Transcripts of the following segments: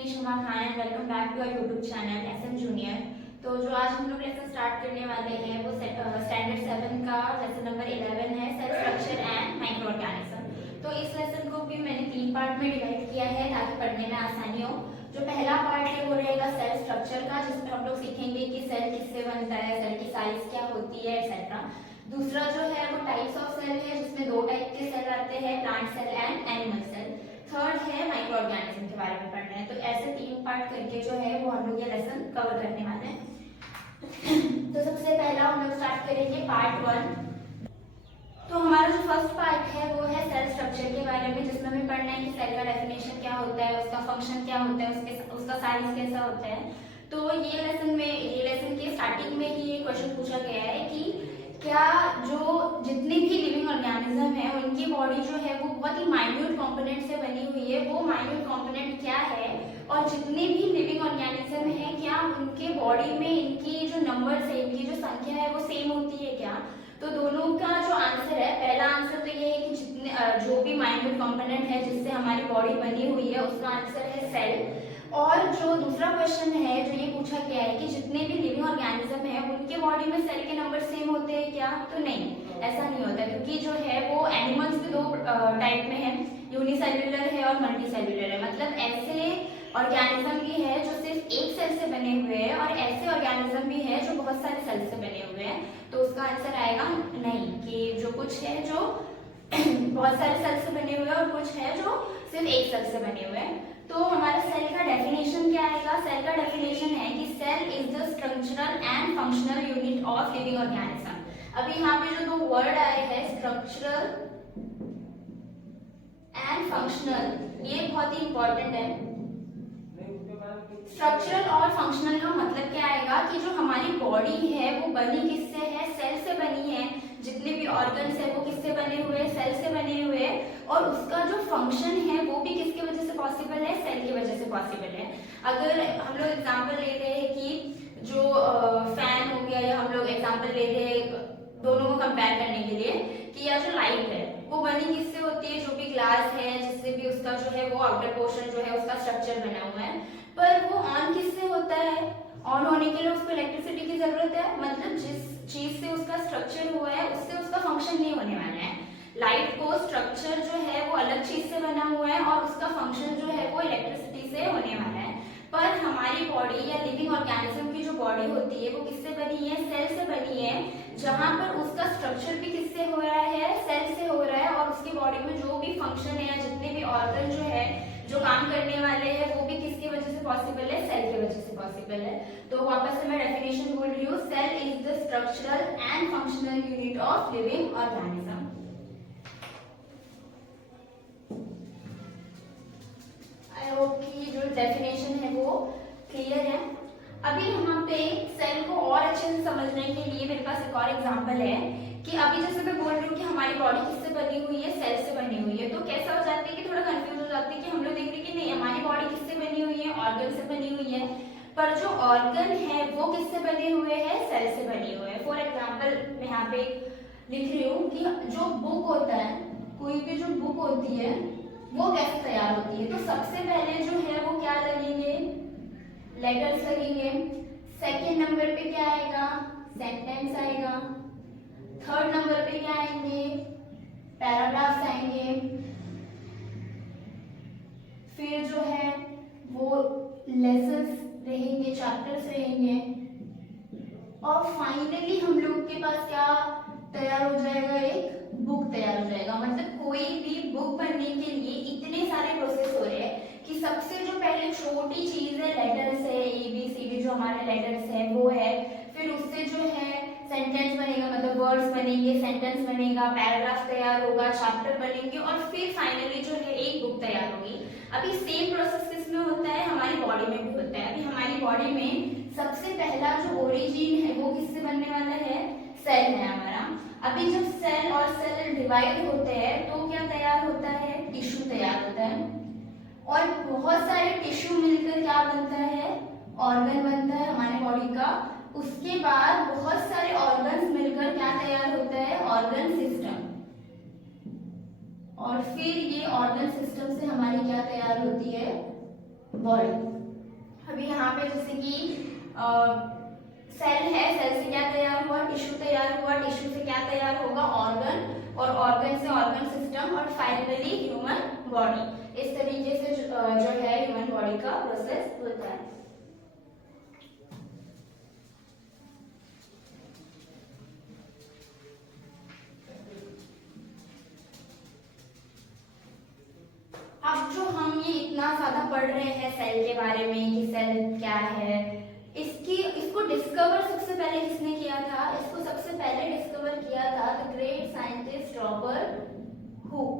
Me Shama Khan and welcome back to our YouTube channel SM junior. तो जो आज हम लोग लेसन स्टार्ट करने वाले हैं वो स्टैंडर्ड 7 का लेसन नंबर 11 है, cell structure and micro organism. तो इस लेसन को भी मैंने 3 पार्ट में डिवाइड किया है ताकि पढ़ने में आसानी हो। जो पहला पार्ट है वो रहेगा सेल स्ट्रक्चर का, जिसमें हम लोग सीखेंगे कि सेल किससे बनता है, सेल की साइज क्या होती है एक्सेट्रा। दूसरा जो है वो टाइप्स ऑफ सेल है, जिसमें 2 टाइप के सेल आते हैं, plant cell and animal cell. Third है माइक्रो ऑर्गेनिज्म के बारे में पढ़ना है। तो ऐसे 3 पार्ट करके जो है वो हम लोग ये लेसन कवर करने वाले हैं। तो सबसे पहला हम लोग स्टार्ट करेंगे पार्ट 1। तो हमारा जो फर्स्ट पार्ट है वो है सेल स्ट्रक्चर के बारे में, जिसमें हमें पढ़ना है कि सेल का डेफिनेशन क्या होता है, उसका फंक्शन क्या होता है, उसका साइज कैसा होता है। तो ये लेसन के स्टार्टिंग में ही ये क्वेश्चन पूछा गया है कि क्या जो जितने भी लिविंग ऑर्गेनिज्म है उनकी बॉडी जो है वो बहुत ही माइन्यूट कंपोनेंट से बनी हुई है, वो माइन्यूट कंपोनेंट क्या है, और जितने भी लिविंग ऑर्गेनिज्म है क्या उनके बॉडी में इनकी जो नंबर्स है, इनकी जो संख्या है वो सेम होती है क्या। तो दोनों का जो आंसर है, पहला आंसर तो ये है कि जितने जो भी माइन्यूट कंपोनेंट है जिससे हमारी बॉडी बनी हुई है उसका आंसर है सेल। और जो दूसरा क्वेश्चन है जो ये पूछा गया है कि जितने भी लिविंग ऑर्गेनिज्म है उनके बॉडी में सेल के नंबर सेम होते हैं क्या, तो नहीं, ऐसा नहीं होता, क्योंकि जो है वो एनिमल्स भी 2 टाइप में है, यूनिसेल्युलर है और मल्टीसेल्युलर है। मतलब ऐसे ऑर्गेनिज्म भी है जो सिर्फ एक सेल से बने हुए हैं और ऐसे ऑर्गेनिज्म भी है जो बहुत सारे सेल से बने हुए हैं। तो उसका आंसर आएगा नहीं, कि जो कुछ है जो बहुत सारे सेल से बने हुए हैं और कुछ है जो सिर्फ एक सेल से बने हुए हैं। तो हमारा सेल का डेफिनेशन क्या आएगा? सेल का डेफिनेशन है कि cell is the structural and functional unit of living organism. अभी यहाँ पे जो 2 वर्ड आए हैं स्ट्रक्चरल एंड फंक्शनल, ये बहुत ही इंपॉर्टेंट है। स्ट्रक्चरल और फंक्शनल का मतलब क्या आएगा कि जो हमारी बॉडी है वो बनी किससे है, सेल से बनी है। जितने भी ऑर्गन्स है वो किससे बने हुए, सेल से बने हुए, और उसका जो फंक्शन है वो भी किसकी वजह से पॉसिबल है, सेल की वजह से पॉसिबल है। अगर हम लोग एग्जांपल ले रहे हैं कि जो फैन हो गया, या हम लोग एग्जांपल ले रहे हैं दोनों को कंपेयर करने के लिए कि या जो लाइट है वो बनी किससे होती है, जो भी ग्लास है जिससे भी उसका जो है वो आउटर पोर्शन जो है उसका स्ट्रक्चर बना हुआ है, पर वो ऑन किससे होता है, ऑन होने के लिए उसको इलेक्ट्रिसिटी की जरूरत है। मतलब जिस चीज से उसका स्ट्रक्चर हुआ है उससे उसका फंक्शन नहीं होने वाला है। लाइट को स्ट्रक्चर जो है वो अलग चीज से बना हुआ है और उसका फंक्शन जो है वो इलेक्ट्रिसिटी से होने वाला है। पर हमारी बॉडी या लिविंग ऑर्गेनिज्म की जो बॉडी होती है वो किससे बनी है, सेल से बनी है, जहां पर उसका स्ट्रक्चर भी किससे हो रहा है, सेल से हो रहा है, और उसकी बॉडी में जो भी फंक्शन है या जितने भी ऑर्गन जो है जो काम करने वाले हैं वो भी किसकी वजह से पॉसिबल है, सेल की वजह से पॉसिबल है। तो वापस से मैं डेफिनेशन बोल रही हूँ, cell is the structural and functional unit of living organism. I hope कि जो डेफिनेशन है वो क्लियर है। अभी यहाँ पे सेल को और अच्छे से समझने के लिए मेरे पास एक और एग्जांपल है कि अभी जैसे मैं बोल रही हूँ कि हमारी बॉडी किससे बनी हुई है, सेल से बनी हुई है, तो कैसा हो जाता है कि थोड़ा कंफ्यूज हो जाते हैं कि हम लोग देख रहे हैं कि नहीं, हमारी बॉडी किससे बनी हुई है, ऑर्गन से बनी हुई है, पर जो ऑर्गन है वो किससे बने हुए हैं, सेल से बने हुए हैं। फॉर एग्जाम्पल मैं यहाँ पे लिख रही हूँ कि जो बुक होता है, कोई भी जो बुक होती है वो कैसे तैयार होती है। तो सबसे पहले जो है वो क्या लगेंगे, लेटर्स लगेंगे। सेकेंड नंबर पे क्या आएगा, सेंटेंस आएगा। थर्ड नंबर पे क्या आएंगे, पैराग्राफ्स आएंगे। फिर जो है वो लेसन्स रहेंगे, चैप्टर्स रहेंगे, और फाइनली हम लोग के पास क्या तैयार हो जाएगा, एक बुक तैयार हो जाएगा। मतलब कोई भी बुक बनने के लिए इतने सारे प्रोसेस हो रहे हैं कि सबसे जो पहले छोटी चीज है लेटर्स है, ABCD जो हमारे लेटर्स है वो है, फिर उससे जो है सेंटेंस बनेगा, मतलब वर्ड्स बनेंगे, सेंटेंस बनेगा, पैराग्राफ तैयार होगा, चैप्टर बनेंगे, और फिर फाइनली जो है एक बुक तैयार होगी। अभी सेम प्रोसेस किसमें होता है, हमारी बॉडी में भी होता है। अभी हमारी बॉडी में सबसे पहला जो ओरिजिन है वो किससे बनने वाला है, सेल है हमारा। अभी जब सेल और सेल डिवाइड होते हैं तो क्या तैयार होता है, टिश्यू तैयार होता है, और बहुत सारे टिश्यू मिलकर क्या बनता है, ऑर्गन बनता है हमारे बॉडी का। उसके बाद बहुत सारे ऑर्गन्स मिलकर क्या तैयार होता है, ऑर्गन सिस्टम, और फिर ये ऑर्गन सिस्टम से हमारी क्या तैयार होती है, बॉडी। अभी यहाँ पे जैसे कि सेल है, सेल से क्या तैयार हुआ, टिश्यू तैयार हुआ, टिश्यू से क्या तैयार होगा, ऑर्गन, और ऑर्गन से ऑर्गन सिस्टम, और फाइनली ह्यूमन बॉडी। इस तरीके से जो है ह्यूमन बॉडी का प्रोसेस होता है। अब जो हम ये इतना ज्यादा पढ़ रहे हैं सेल के बारे में कि सेल क्या है, इसको डिस्कवर सबसे पहले किसने किया था? इसको सबसे पहले डिस्कवर किया था the great scientist Robert Hooke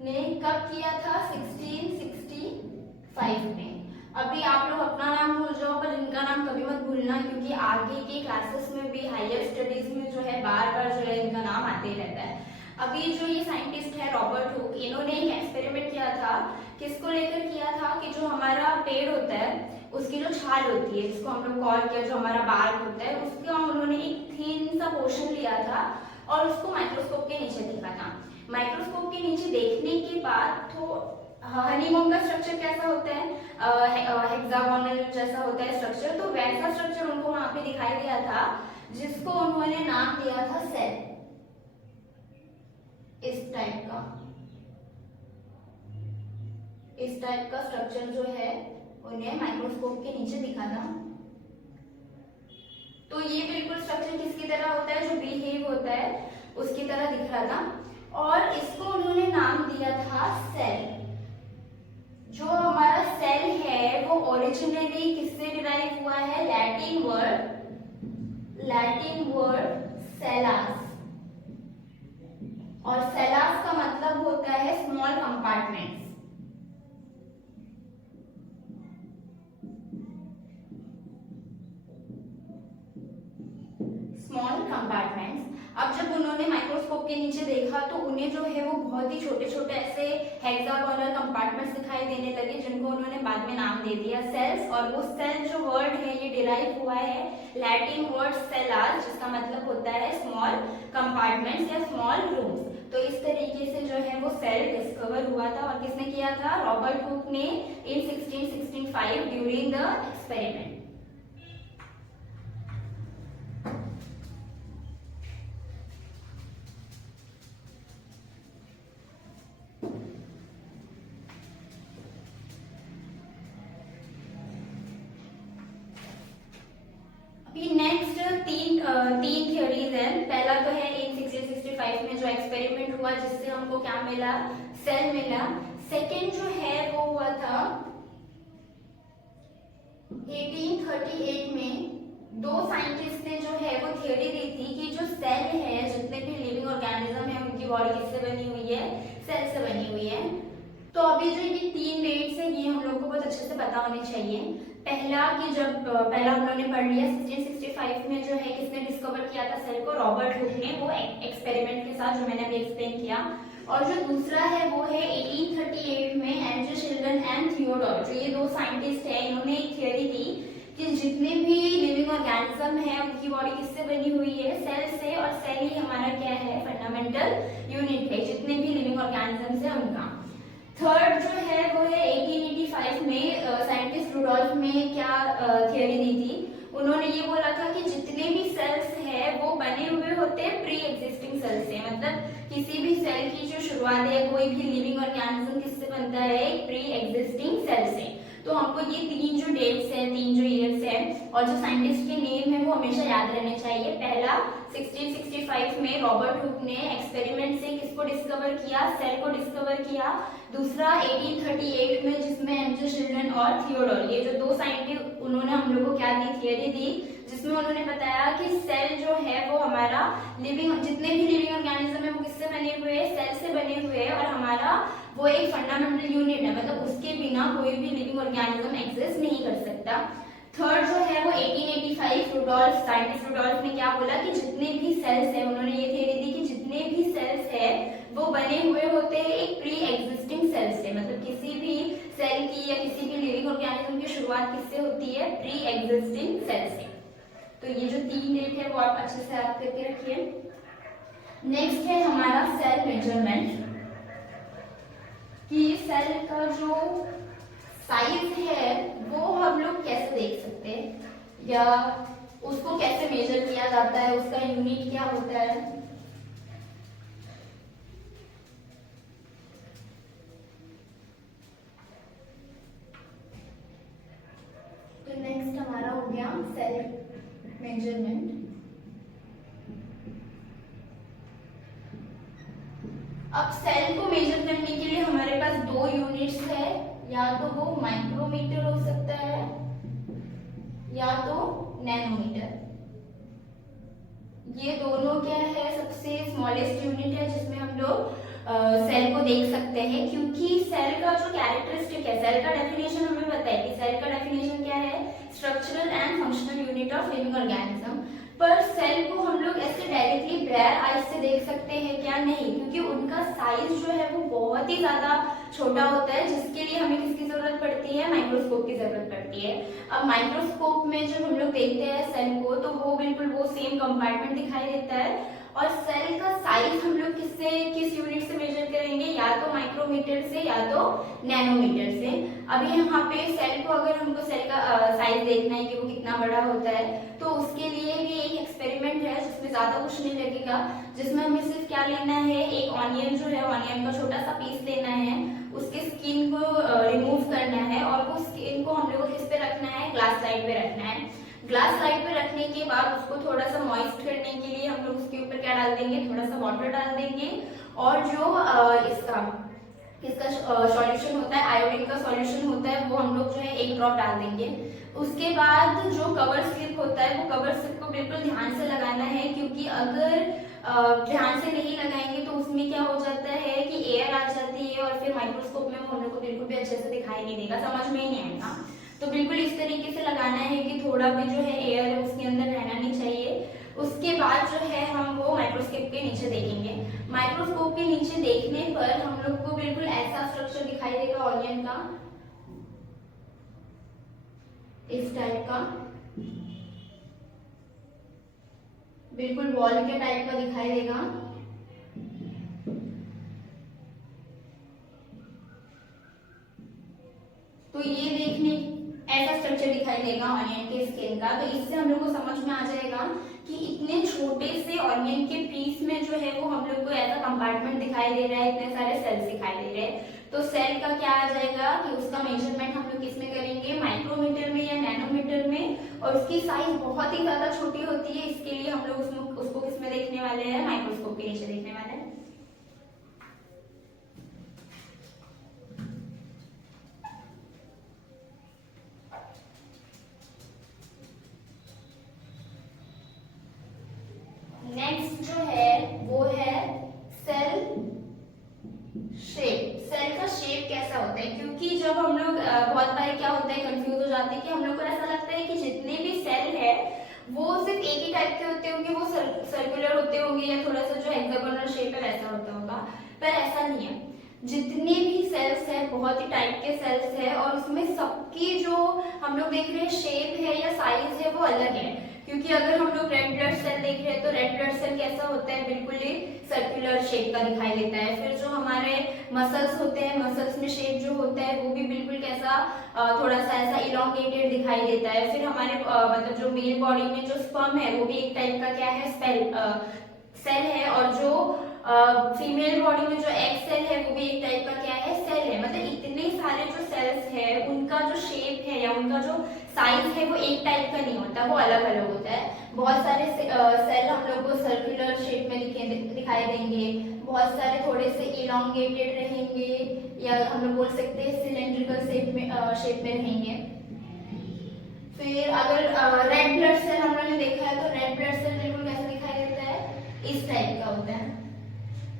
ने। कब किया था? 1665 में। अभी आप लोग अपना नाम भूल जाओ पर इनका नाम कभी मत भूलना, क्योंकि आगे के क्लासेस में भी, हायर स्टडीज में जो है बार बार जो है इनका नाम आते रहता है। अभी जो ये साइंटिस्ट है रॉबर्ट हुक, इन्होंने एक एक्सपेरिमेंट किया था। किसको लेकर किया था? कि जो हमारा पेड़ होता है उसकी जो छाल होती है, जिसको हम लोग कॉल किया, जो हमारा बार्क होता है, उसका उन्होंने एक थिन सा पोर्शन लिया था और उसको माइक्रोस्कोप के नीचे देखा था। माइक्रोस्कोप के नीचे देखने के बाद तो हनीकॉम्ब का स्ट्रक्चर कैसा होता है, हेक्सागोनल जैसा होता है स्ट्रक्चर, तो वैसा स्ट्रक्चर उनको वहां पे दिखाई दिया था, जिसको उन्होंने नाम दिया था सेल। इस टाइप का स्ट्रक्चर जो है उन्हें माइक्रोस्कोप के नीचे दिखा था। तो ये बिल्कुल स्ट्रक्चर किसकी तरह होता है, जो बिहेव होता है उसकी तरह दिख रहा था, और इसको उन्होंने नाम दिया था सेल। जो हमारा सेल है वो ओरिजिनली किससे डिराइव हुआ है? लैटिन वर्ड सेलास, और सेलास का मतलब होता है स्मॉल कंपार्टमेंट्स। Small compartments. अब जब उन्होंने माइक्रोस्कोप के नीचे देखा तो उन्हें जो है वो बहुत ही छोटे छोटे ऐसे हेक्सागोनल कंपार्टमेंट्स दिखाई देने लगे, जिनको उन्होंने बाद में नाम दे दिया सेल्स। और वो सेल जो वर्ड है ये डिराइव हुआ है लैटिन वर्ड सेलास, जिसका मतलब होता है स्मॉल कंपार्टमेंट्स या स्मॉल रूम्स। तो इस तरीके से जो है वो सेल डिस्कवर हुआ था, और किसने किया था? रॉबर्ट हुक ने इन 1665 ड्यूरिंग द एक्सपेरिमेंट। नेक्स्ट तीन थ्योरीज है। पहला तो है इन 1665 में जो एक्सपेरिमेंट हुआ, जिससे हमको क्या मिला? सेल मिला। सेकेंड जो है वो हुआ था 1838 में। दो साइंटिस्ट ने जो है वो थ्योरी दी थी कि जो सेल है, जितने भी लिविंग ऑर्गेनिज्म है, उनकी बॉडी किससे बनी हुई है? सेल से बनी हुई है। तो अभी जो ये तीन डेट्स है ये हम लोग को बहुत अच्छे से पता होनी चाहिए। पहला कि जब पहला हम लोग ने पढ़ लिया 1665 में जो है किसने डिस्कवर किया था सेल को? रॉबर्ट हुक ने, वो एक्सपेरिमेंट के साथ, जो मैंने अभी एक्सप्लेन किया। और जो दूसरा है वो है 1838 में एंड्रयू शिल्डन एंड थियोडोर। जो ये दो साइंटिस्ट है, इन्होंने एक थ्योरी दी कि जितने भी लिविंग ऑर्गेनिज्म है उनकी बॉडी किससे बनी हुई है? सेल से। और सेल ही हमारा क्या है? फंडामेंटल यूनिट है जितने भी लिविंग ऑर्गेनिजम्स है उनका। थर्ड जो है वो है 1885 में साइंटिस्ट रुडोल्फ ने क्या थियरी दी थी? उन्होंने ये बोला था कि जितने भी सेल्स है वो बने हुए होते हैं प्री एग्जिस्टिंग सेल से। मतलब किसी भी सेल की जो शुरुआत है, कोई भी लिविंग ऑर्गेनिज्म किससे बनता है? प्री एग्जिस्टिंग सेल से। तो हमको ये तीन जो डेट्स है, तीन जो ईयर्स है, और जो साइंटिस्ट के नेम है वो हमेशा याद रहने चाहिए। पहला 1665 में रॉबर्ट हुक ने एक्सपेरिमेंट से किसको डिस्कवर किया? सेल को डिस्कवर किया। दूसरा 1838 में, जिसमें एंड्रयू शिल्डन और थियोडोर, ये जो दो साइंटिस्ट, उन्होंने हम लोग को क्या दी? थियरी दी, जिसमें उन्होंने बताया कि सेल जो है वो हमारा लिविंग, जितने भी लिविंग ऑर्गेनिज्म है वो किससे बने हुए हैं? सेल से बने हुए हैं, और हमारा वो एक फंडामेंटल यूनिट है। मतलब उसके बिना कोई भी लिविंग ऑर्गेनिज्म एग्जिस्ट नहीं कर सकता। थर्ड जो है वो 1885 रुडोल्फ, साइंटिस्ट रुडोल्फ ने क्या बोला कि जितने भी सेल्स है, उन्होंने ये थ्योरी दी कि जितने भी सेल्स है वो बने हुए होते हैं एक प्री एग्जिस्टिंग सेल से। मतलब किसी भी सेल की या किसी भी लिविंग ऑर्गेनिज्म की शुरुआत किससे होती है? प्री एग्जिस्टिंग सेल से। तो ये जो तीन डेट है वो आप अच्छे से याद करके रखिए। नेक्स्ट है हमारा सेल मेजरमेंट, कि सेल का जो साइज है वो हम लोग कैसे देख सकते हैं या उसको कैसे मेजर किया जाता है, उसका यूनिट क्या होता है? तो नेक्स्ट हमारा हो गया सेल मेजरमेंट। अब सेल को मेजर करने के लिए हमारे पास दो यूनिट्स है, या तो वो माइक्रोमीटर हो सकता है या तो नैनोमीटर। ये दोनों क्या है, सबसे स्मॉलेस्ट यूनिट है जिसमें हम लोग सेल को देख सकते हैं, क्योंकि सेल का जो कैरेक्टरिस्टिक है, सेल का डेफिनेशन हमें पता है कि सेल का डेफिनेशन क्या है, structural and functional unit of living organism. पर सेल को हम लोग ऐसे डायरेक्टली बेयर आइज से देख सकते हैं क्या? नहीं, क्योंकि उनका साइज जो है वो बहुत ही ज्यादा छोटा होता है, जिसके लिए हमें किसकी जरूरत पड़ती है? माइक्रोस्कोप की जरूरत पड़ती है। अब माइक्रोस्कोप में जब हम लोग देखते हैं सेल को, तो वो बिल्कुल वो सेम कंपार्टमेंट दिखाई देता है। और सेल का साइज हम लोग किस यूनिट से मेजर करेंगे? या तो माइक्रोमीटर से या तो नैनोमीटर से। अभी यहाँ पे सेल को, अगर हमको सेल का साइज देखना है कि वो कितना बड़ा होता है, तो उसके लिए भी एक एक्सपेरिमेंट है जिसमें ज्यादा कुछ नहीं लगेगा, जिसमें हमें सिर्फ क्या लेना है, एक ऑनियन जो है, ऑनियन का छोटा सा पीस लेना है, उसके स्किन को रिमूव करना है, और वो स्किन को हम लोग को किस पे रखना है? ग्लास स्लाइड पे रखना है। ग्लास स्लाइड पे रखने के बाद उसको थोड़ा सा मॉइस्ट करने के लिए हम लोग उसके ऊपर क्या डाल देंगे? थोड़ा सा वाटर डाल देंगे, और जो इसका सॉल्यूशन होता है, आयोडीन का सॉल्यूशन होता है, वो हम लोग जो है एक ड्रॉप डाल देंगे। उसके बाद जो कवर स्लिप होता है, वो कवर स्लिप को बिल्कुल ध्यान से लगाना है, क्योंकि अगर ध्यान से नहीं लगाएंगे तो उसमें क्या हो जाता है कि एयर आ जाती है, और फिर माइक्रोस्कोप में वो हम लोग को बिल्कुल भी अच्छे से दिखाई नहीं देगा, समझ में ही नहीं आएगा। तो बिल्कुल इस तरीके से लगाना है कि थोड़ा भी जो है एयर है उसके अंदर रहना नहीं चाहिए। उसके बाद जो है हम वो माइक्रोस्कोप के नीचे देखेंगे। माइक्रोस्कोप के नीचे देखने पर हम लोग को बिल्कुल ऐसा स्ट्रक्चर दिखाई देगा ऑनियन का, इस टाइप का, बिल्कुल बॉल के टाइप का दिखाई देगा। तो ये देखने ऐसा स्ट्रक्चर दिखाई देगा ऑनियन के स्किन का। तो इससे हम लोग को समझ में आ जाएगा कि इतने छोटे से ऑनियन के पीस में जो है वो हम लोग को ऐसा कंपार्टमेंट दिखाई दे रहा है, इतने सारे सेल्स दिखाई दे रहे हैं। तो सेल का क्या आ जाएगा कि उसका मेजरमेंट हम लोग किस में करेंगे? माइक्रोमीटर में या नैनोमीटर में। और उसकी साइज बहुत ही ज्यादा छोटी होती है, इसके लिए हम लोग उसको किस में देखने वाले हैं? माइक्रोस्कोप के नीचे देखने वाले हैं। नेक्स्ट जो है वो है सेल शेप। सेल का शेप कैसा होता है? क्योंकि जब हम लोग बहुत बार क्या होता है, कंफ्यूज हो जाते हैं कि हम लोग को ऐसा लगता है कि जितने भी सेल है वो सिर्फ एक ही टाइप के होते होंगे, वो सर्कुलर होते होंगे, या थोड़ा सा जो हेक्सागोनल शेप है वैसा होता होगा। पर ऐसा नहीं है, जितने भी सेल्स है बहुत ही टाइप के सेल्स है, और उसमें सबकी जो हम लोग देख रहे हैं शेप है या साइज है वो अलग है। क्योंकि अगर हम लोग रेड ब्लड सेल देख रहे हैं तो रेड ब्लड सेल कैसा होता है? बिल्कुल ही सर्कुलर शेप का दिखाई देता है। फिर जो हमारे मसल्स होते हैं, मसल्स में शेप जो होता है वो भी बिल्कुल कैसा, थोड़ा सा ऐसा इलोंगेटेड दिखाई देता है। फिर हमारे मतलब जो मेल बॉडी में जो स्पर्म है वो भी एक टाइप का क्या है? सेल है। और जो फीमेल बॉडी में जो एग सेल है वो भी एक टाइप का क्या है? सेल है। मतलब इतने सारे जो सेल्स है उनका जो शेप है या उनका जो साइज है वो एक टाइप का नहीं होता, वो अलग अलग होता है। बहुत सारे सेल हम लोग को सर्कुलर शेप में दिखाई देंगे, बहुत सारे थोड़े से इलोंगेटेड रहेंगे, या हम लोग बोल सकते हैं सिलेंड्रिकल शेप में रहेंगे। फिर अगर रेड ब्लड सेल हम लोगों ने देखा है तो रेड ब्लड सेल बिल्कुल कैसा दिखाई देता है? इस टाइप का होता है,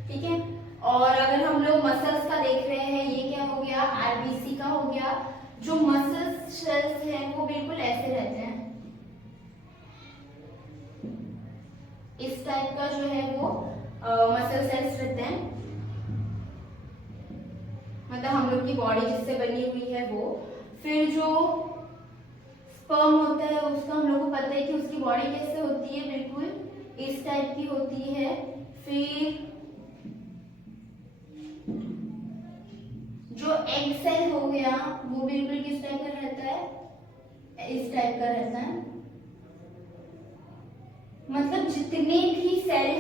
ठीक है। और अगर हम लोग मसल्स का देख रहे हैं, ये क्या हो गया? आरबीसी का हो गया। जो मसल्स सेल्स हैं वो बिल्कुल ऐसे रहते हैं, इस टाइप का जो है वो मसल सेल्स रहते हैं। मतलब हम लोग की बॉडी जिससे बनी हुई है वो। फिर जो स्पर्म होता है उसका हम लोग को पता है कि उसकी बॉडी कैसे होती है, बिल्कुल इस टाइप की होती है। फिर जो एग सेल हो गया वो बिल्कुल किस टाइप का रहता है, इस टाइप का रहता है। मतलब जितने भी सेल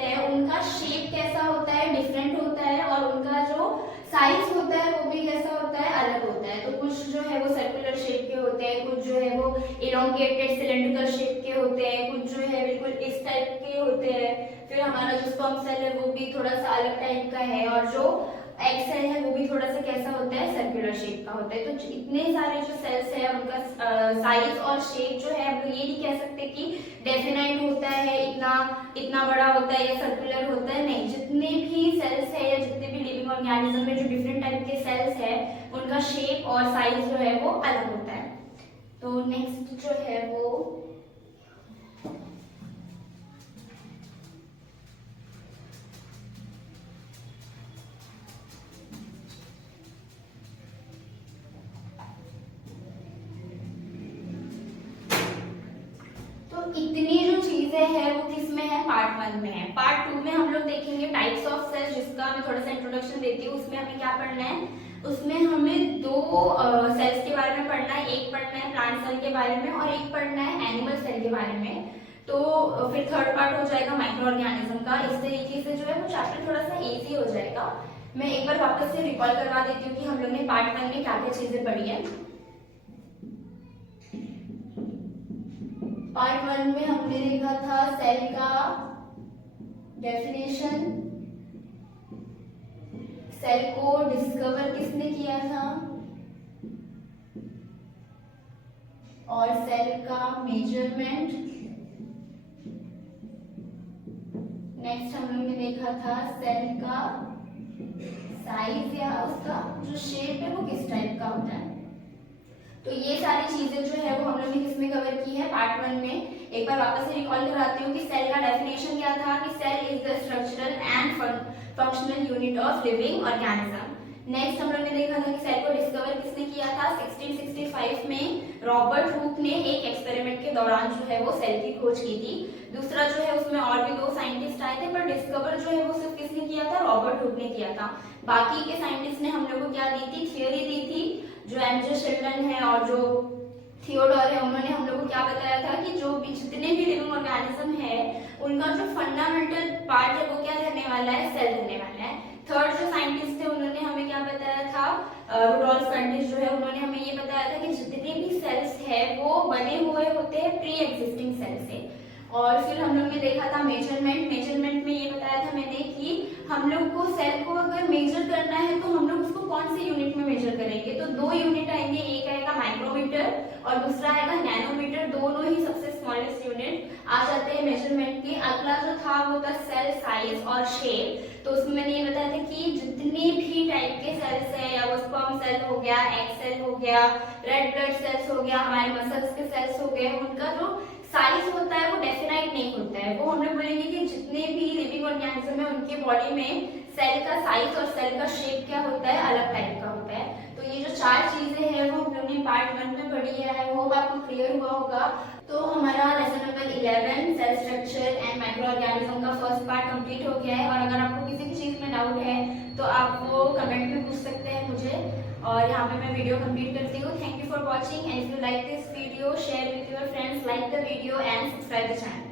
है उनका शेप कैसा होता है, डिफरेंट होता है, और उनका जो साइज होता है वो भी कैसा होता है, अलग होता है। तो कुछ जो है वो सर्कुलर शेप के होते हैं, कुछ जो है वो इलोंगेटेड सिलेंड्रिकल शेप के होते हैं, कुछ जो है बिल्कुल इस टाइप के होते हैं। फिर हमारा जो स्पर्म सेल है वो भी थोड़ा सा अलग टाइप का है, और जो एग सेल है वो भी थोड़ा सा कैसा होता है, सर्कुलर शेप का होता है। तो इतने सारे जो सेल्स है उनका साइज और शेप जो है हम लोग ये नहीं कह सकते कि डेफिनाइट होता है, इतना इतना बड़ा होता है या सर्कुलर होता है, नहीं। जितने भी सेल्स है या जितने भी लिविंग ऑर्गेनिज्म में जो डिफरेंट टाइप के सेल्स है उनका शेप और साइज जो है वो अलग होता है। तो नेक्स्ट जो है वो इतनी जो चीजें हैं वो किस में है, पार्ट 1 में है। पार्ट 2 में हम लोग देखेंगे टाइप्स ऑफ सेल्स, जिसका मैं थोड़ा सा इंट्रोडक्शन देती हूँ। उसमें हमें क्या पढ़ना है, उसमें हमें 2 सेल्स के बारे में पढ़ना है। एक पढ़ना है प्लांट सेल के बारे में और एक पढ़ना है एनिमल सेल के बारे में। तो फिर थर्ड पार्ट हो जाएगा माइक्रो ऑर्गेनिज्म का। इस तरीके से जो है वो चैप्टर थोड़ा सा इजी हो जाएगा। मैं एक बार वापस से रिकॉल करवा देती हूँ कि हम लोग ने पार्ट 1 में क्या क्या चीजें पढ़ी है। पार्ट 1 में हमने देखा था सेल का डेफिनेशन, सेल को डिस्कवर किसने किया था, और सेल का मेजरमेंट। नेक्स्ट हम लोग ने देखा था सेल का साइज या उसका जो शेप है वो किस टाइप का होता है। तो ये सारी चीजें जो है वो हम लोग ने किसमें कवर की है, पार्ट 1 में। एक बार वापस से रिकॉल कराती हूँ कि सेल का डेफिनेशन क्या था, कि cell is the structural and functional unit of living organism. Next हम लोग ने देखा था कि सेल को डिस्कवर किसने किया था, 1665 में रॉबर्ट हुक ने एक एक्सपेरिमेंट के दौरान जो है वो सेल की खोज की थी। दूसरा जो है उसमें और भी 2 साइंटिस्ट आए थे, पर डिस्कवर जो है वो सिर्फ किसने किया था, रॉबर्ट हुक ने किया था। बाकी के साइंटिस्ट ने हम लोग को क्या दी थी, थियोरी दी थी। जो एमजे शिल्टन है और जो थियोडोर है उन्होंने हम लोग को क्या बताया था कि जो भी जितने भी लिविंग ऑर्गेनिज्म है उनका जो फंडामेंटल पार्ट है वो क्या रहने वाला है, सेल रहने वाला है। थर्ड जो साइंटिस्ट थे उन्होंने हमें क्या बताया था, रुडोल्फ कंटिस जो है उन्होंने हमें ये बताया था कि जितने भी सेल्स है वो बने हुए होते हैं प्री एग्जिस्टिंग सेल से। और फिर हम लोग ने देखा था मेजरमेंट। मेजरमेंट में ये बताया था मैंने कि हम लोग को सेल को अगर मेजर करना है तो हम लोग उसको कौन से यूनिट में मेजर करेंगे। तो 2 यूनिट आएंगे, एक आएगा माइक्रोमीटर और दूसरा आएगा नैनोमीटर। दोनों ही सबसे स्मॉलेस्ट यूनिट आ जाते हैं मेजरमेंट के। अगला जो था वो था सेल साइज और शेप। तो उसमें मैंने ये बताया था कि जितने भी टाइप के सेल्स है, या वो स्पर्म सेल हो गया, एग सेल हो गया, रेड ब्लड सेल्स हो गया, हमारे मसल्स के सेल्स हो गए, उनका जो साइज होता है वो डेफिनाइट नहीं होता है। वो हम लोग बोलेंगे कि जितने भी लिविंग ऑर्गेनिज्म है उनके बॉडी में सेल का साइज और सेल का शेप क्या होता है, अलग टाइप का होता है। तो ये जो 4 चीजें हैं वो हम लोग ने पार्ट 1 में पढ़ी है। आई होप आपको क्लियर हुआ होगा। तो हमारा lesson number 11 cell structure and micro organism का फर्स्ट पार्ट कंप्लीट हो गया है। और अगर आपको किसी भी चीज में डाउट है तो आप वो कमेंट में पूछ सकते हैं मुझे, और यहाँ पे मैं वीडियो कंप्लीट करती हूँ। Thank you for watching, and if you like this video share with your friends, like the video and subscribe the channel.